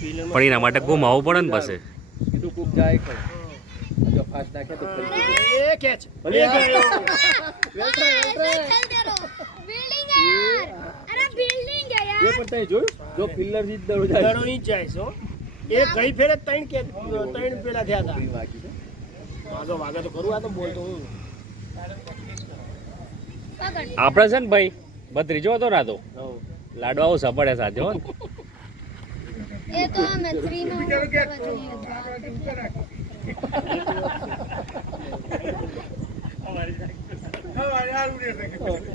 પણ એના માટે ઘુમાવવું પડે ને પાસે કીધું કુક જાય ખરું જો ફાસ્ટ નાખે તો ફરી એ કેચ ભલે એ ગયો બિલ્ડિંગ યાર અરે બિલ્ડિંગ એ યાર પણ તઈ જોયું જો પિલ્લર થી દડો જાય દડો ની જાય છો એ ગઈ ફેરે ત્રણ પેલા થયા હતા બાકી છે વાગે તો ખરું આ તો બોલતો હું પકડ આપણે છે ને ભાઈ ભત્રીજો હતો ના તો હવ લાડવાઓ સપડે સાથે હો એ તો અમે 3 માં કરવા જોઈએ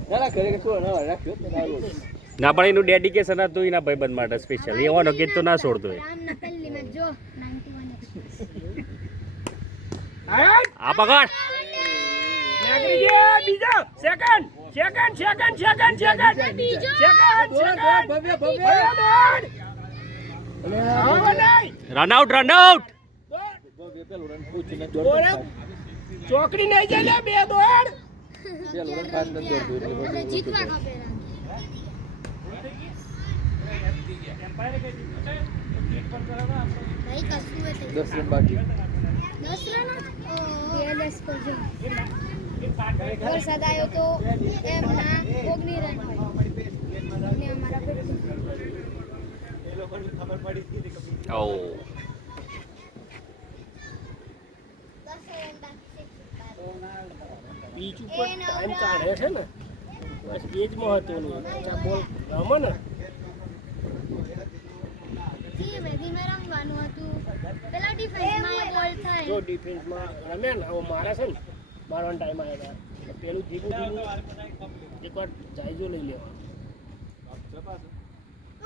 ના ઘરે શું ના રાખ્યો તો ના ના પણ એનું ડેડિકેશન હતું એના ભાઈબંધ માટે સ્પેશિયલ એવાનો ગીત તો ના છોડતો હોય આમના પહેલી મેચ જો 91 આ પકડ નાગરી ગયા બીજો સેકન્ડ બીજો ભવ્ય ભવ્ય રન આઉટ ભવ્ય પેલું રન પૂછીને ચોકડી નહીં જાય લે બે દોડ પેલું રન ફાસ્ટ ન દોડતું એટલે અને જીતવા ખપે ભાઈ કશું હે 10 રન બાકી 10 રન ડીએલએસ કરજો વરસાદ આવ્યો તો એમના 19 રન હોય અને અમારા 50 ઓ બીચ ઉપર ટાઈમ કાઢે છે ને બસ એ જ મહત્વનું આ બોલ રમો ને ધીમે ધીમે રમવાનું હતું પેલા ડિફેન્સમાં બોલ જો થાય ડિફેન્સમાં રમે ને હવે મારા છે ને મારવાનો ટાઈમ આવ્યો હતો પેલું ધીમું એકવાર જાયજો લઈ લેવા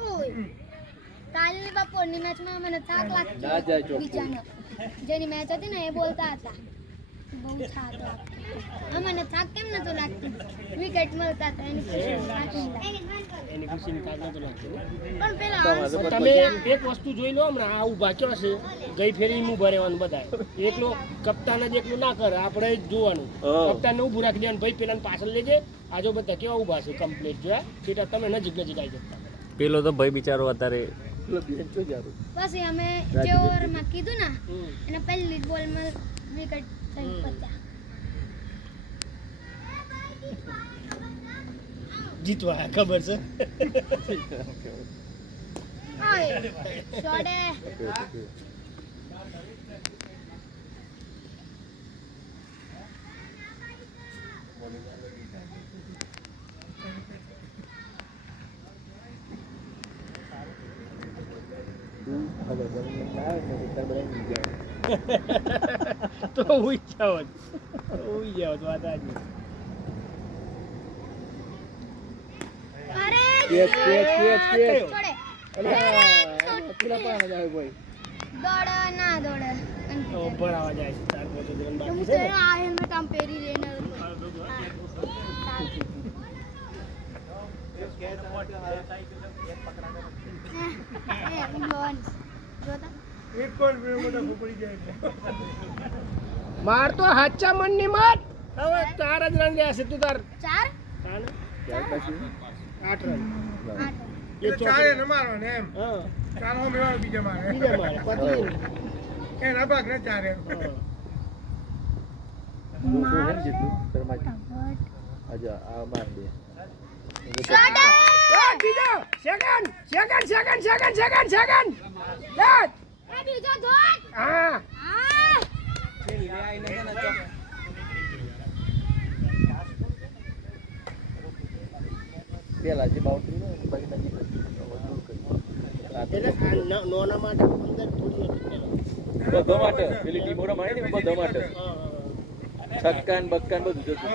ઓય કાલની બપોરની મેચમાં મને થાક ના લાગતો જાય ચોખ્ખું. બીજાનો જેની મેચ હતી ને એ બોલતા હતા બહુ થાક લાગતો મને થાક કેમ નતો લાગતો વિકેટ મળતા હતા એની ખુશી થાક નહીં લાગતો. એની ખુશીની તાક નતો લાગતી ને. પણ પેલા તમે એક વસ્તુ જોઈ લો હમણાં આ ઊભા ક્યાં છે ગઈ ફેરી ઊભા રહેવાનું બધા એકલો કપ્તાન જ એકલું ના કરે આપણે જ જોવાનું કપ્તાનને ઊભું રાખી દેવાનું ભાઈ પેલાને પાછળ લેજે આજો બધા કેવા ઊભા છે કમ્પ્લીટ જોયા બેટા તમે નજીક આવી જતા પેલો તો ભાઈ બિચારો અત્યારે પેલો બેન ચો જારો પછી અમે જે ઓવરમાં કીધું ને એને પહેલી જ બોલમાં વિકેટ થઈ પત્યા જીતવા ખબર છે ઓય છોડે હવે જમીન ના આવે ને તો બનાવી જાય તો ઉઈ જાવ તો વાત આજે અરે કેચ છોડે પેલા પાણ જ આવે ભાઈ દોડ ના દોડ ઓવર આવવા જાય છે 4-5 રન હું બાકી તો છે આ હેલ્મેટ આમ પહેરી લઈને માર તો હાચા મનની મત હવે 4 જ રન રહ્યા છે તું તાર 4 ત્યાર પછી 8 રન 8 એ ચારે ન મારવાનો એમ હા ચાર હો મેળવા બીજા મારે બીજા મારે પતી એના ભાગ ને ચારે શું જીતું શર્માજી આજા આ માર દે છોડે સેકન્ડ એ બીજો ધોટ હા આ પેલા જે બાઉન્ડ્રી ને બાકી નજીક એટલે આ નોના માટે અંદર થોડી હતી બધો માટે પેલી ટીમો રમાય ને બધો માટે હા છક્કા ને બક્કા ને બધું જતું